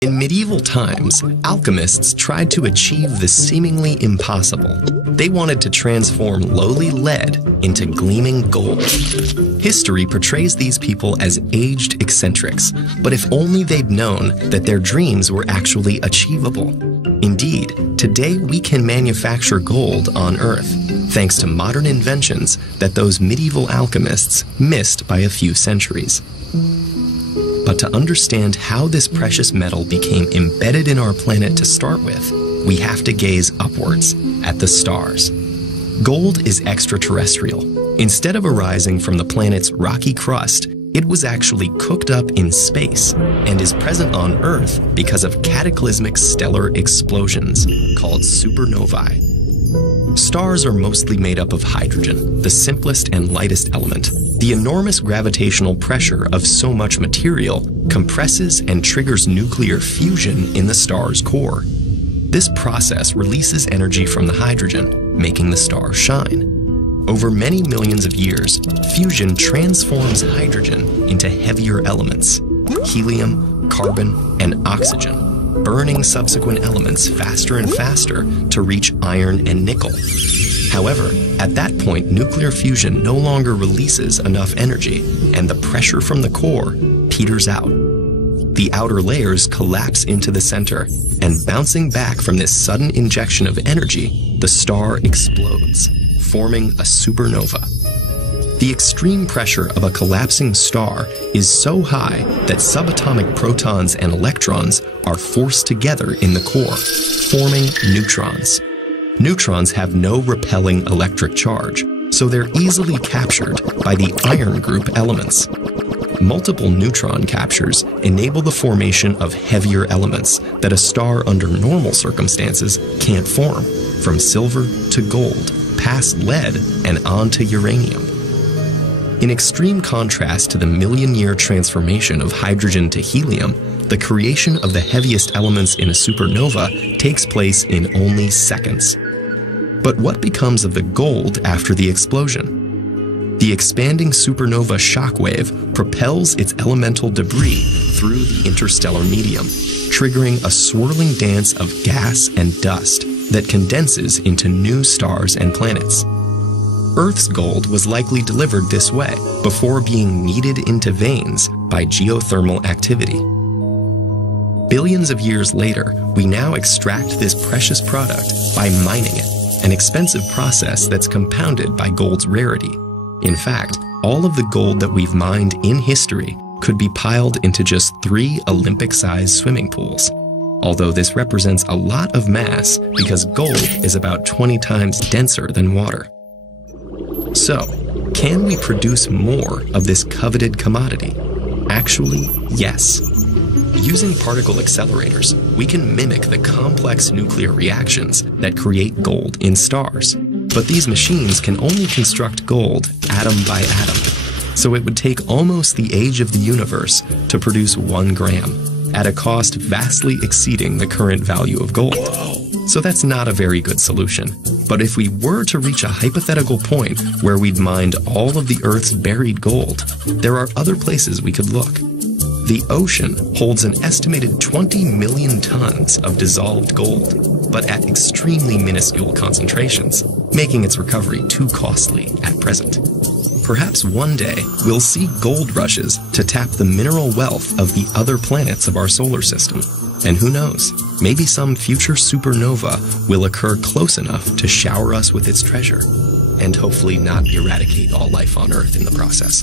In medieval times, alchemists tried to achieve the seemingly impossible. They wanted to transform lowly lead into gleaming gold. History portrays these people as aged eccentrics, but if only they'd known that their dreams were actually achievable. Indeed, today we can manufacture gold on Earth, thanks to modern inventions that those medieval alchemists missed by a few centuries. But to understand how this precious metal became embedded in our planet to start with, we have to gaze upwards at the stars. Gold is extraterrestrial. Instead of arising from the planet's rocky crust, it was actually cooked up in space and is present on Earth because of cataclysmic stellar explosions called supernovae. Stars are mostly made up of hydrogen, the simplest and lightest element. The enormous gravitational pressure of so much material compresses and triggers nuclear fusion in the star's core. This process releases energy from the hydrogen, making the star shine. Over many millions of years, fusion transforms hydrogen into heavier elements, helium, carbon, and oxygen, burning subsequent elements faster and faster to reach iron and nickel. However, at that point, nuclear fusion no longer releases enough energy, and the pressure from the core peters out. The outer layers collapse into the center, and bouncing back from this sudden injection of energy, the star explodes, forming a supernova. The extreme pressure of a collapsing star is so high that subatomic protons and electrons are forced together in the core, forming neutrons. Neutrons have no repelling electric charge, so they're easily captured by the iron group elements. Multiple neutron captures enable the formation of heavier elements that a star under normal circumstances can't form, from silver to gold, past lead, and on to uranium. In extreme contrast to the million-year transformation of hydrogen to helium, the creation of the heaviest elements in a supernova takes place in only seconds. But what becomes of the gold after the explosion? The expanding supernova shockwave propels its elemental debris through the interstellar medium, triggering a swirling dance of gas and dust that condenses into new stars and planets. Earth's gold was likely delivered this way before being kneaded into veins by geothermal activity. Billions of years later, we now extract this precious product by mining it, an expensive process that's compounded by gold's rarity. In fact, all of the gold that we've mined in history could be piled into just 3 Olympic-sized swimming pools. Although this represents a lot of mass because gold is about 20 times denser than water. So, can we produce more of this coveted commodity? Actually, yes. Using particle accelerators, we can mimic the complex nuclear reactions that create gold in stars. But these machines can only construct gold atom by atom, so it would take almost the age of the universe to produce 1 gram, at a cost vastly exceeding the current value of gold. So that's not a very good solution. But if we were to reach a hypothetical point where we'd mined all of the Earth's buried gold, there are other places we could look. The ocean holds an estimated 20 million tons of dissolved gold, but at extremely minuscule concentrations, making its recovery too costly at present. Perhaps one day we'll see gold rushes to tap the mineral wealth of the other planets of our solar system. And who knows, maybe some future supernova will occur close enough to shower us with its treasure, and hopefully not eradicate all life on Earth in the process.